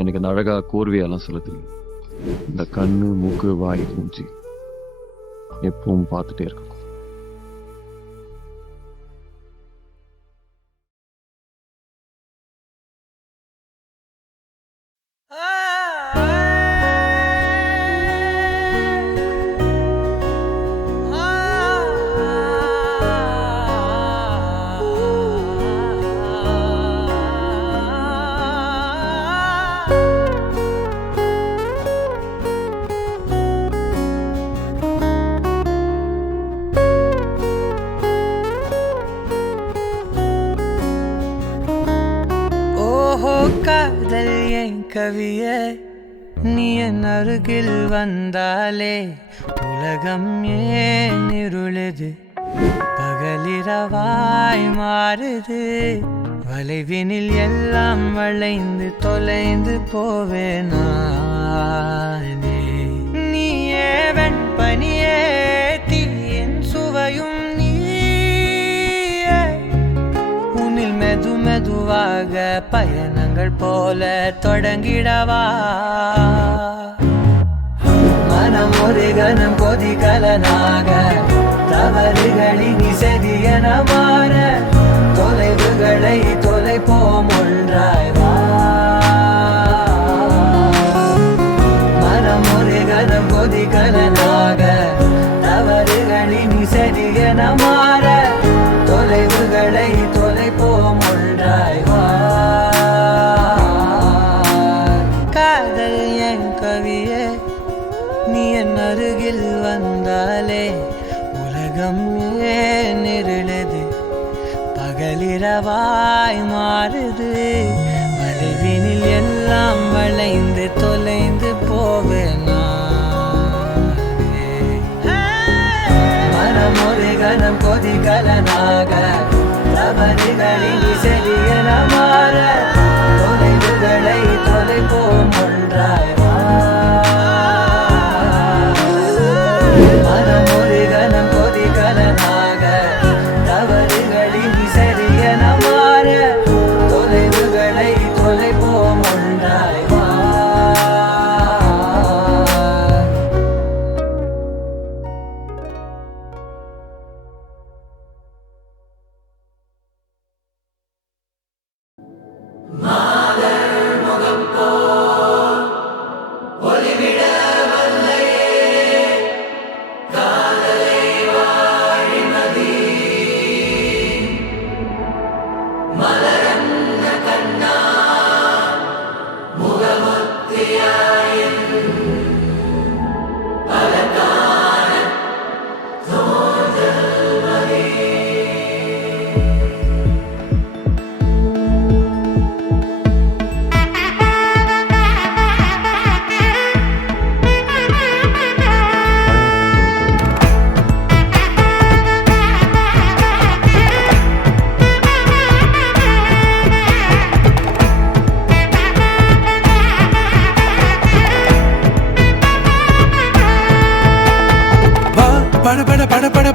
எனக்கு இந்த அழகா கோர்வையெல்லாம் சொல்ல தெரியும். இந்த கண்ணு, மூக்கு, வாய், மூஞ்சி எப்பவும் பார்த்துட்டே இருக்கணும். காதல் என் கவியே, நீ என் அருகில் வந்தாலே உலகம் ஏன் இருளுது, பகலிரவாய் மாறுது, வளைவினில் எல்லாம் வளைந்து தொலைந்து போவேனானே. நீயே வெண்பனியே, தீயின் சுவையும் மெது மெதுவாக பயணங்கள் போல தொடங்கிடவா. மனம் ஒரு கணம் கொதிகலனாக தவறுகளின் இசையென மாற, தொலைவுகளை தொலைப்போம் ஒன்றாய் வா. மனம் ஒரு கணம் கொதிகலனாக தவறுகளின் இசையென மாற, தொலைவுகளை தொலைப்போம் ஒன்றாய் வா. காதல் என் கவியே, நீ என் அருகில் வந்தாலே உலகம் ஏன் இருளுது, பகலிரவாய் மாறுது, வளைவினில் எல்லாம் வளைந்து தொலைந்து போவேனா. மனம் ஒரு கணம் கொதிகலனாக தவறுகளின் இசையென மாற, தொலைவுகளை தொலைப்போம் ஒன்றாய் வா. மனம் ஒரு கணம் கொதிகலனாக தவறுகளின் இசையென மாற, தொலைவுகளை தொலைப்போம் ஒன்றாய் வா.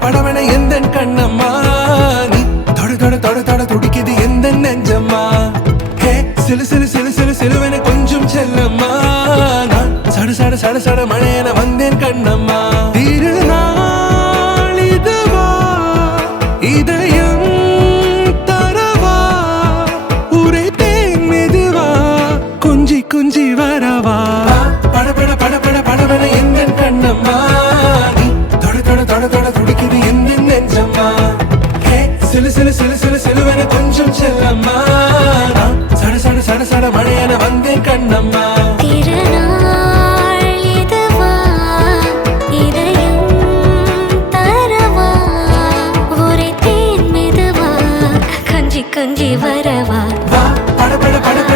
படவன எந்த கண்ணம்மா, நீ தொட தொட தொட தொட துடிக்குது எந்த நெஞ்சம்மா. ஹே சிலு சிலு சிலு சிலு சிலுவன கொஞ்சம் செல்லம்மா, நான் சட சட சட சட மழையன வந்தேன் கண்ணம்மா. திருநாள் இதுவா, இதயம் தரவா, உரைத்தேன் மெதுவா, கொஞ்சி கொஞ்சி வரவா. படபட படபட படவன எந்த கண்ணம்மா, தொட தொட துடிக்குது எந்த நெஞ்சம்மா. ஹே சிலு சிலு சிலு சிலு சிலுவன கொஞ்சம் செல்லம்மா, நான் சட சட சட சட மழையன வந்தேன் கண்ணம்மா. திருநாள் இதுவா, இதயம் தரவா, உரைத்தேன் மெதுவா, கொஞ்சி கொஞ்சி வரவா. படபட படபட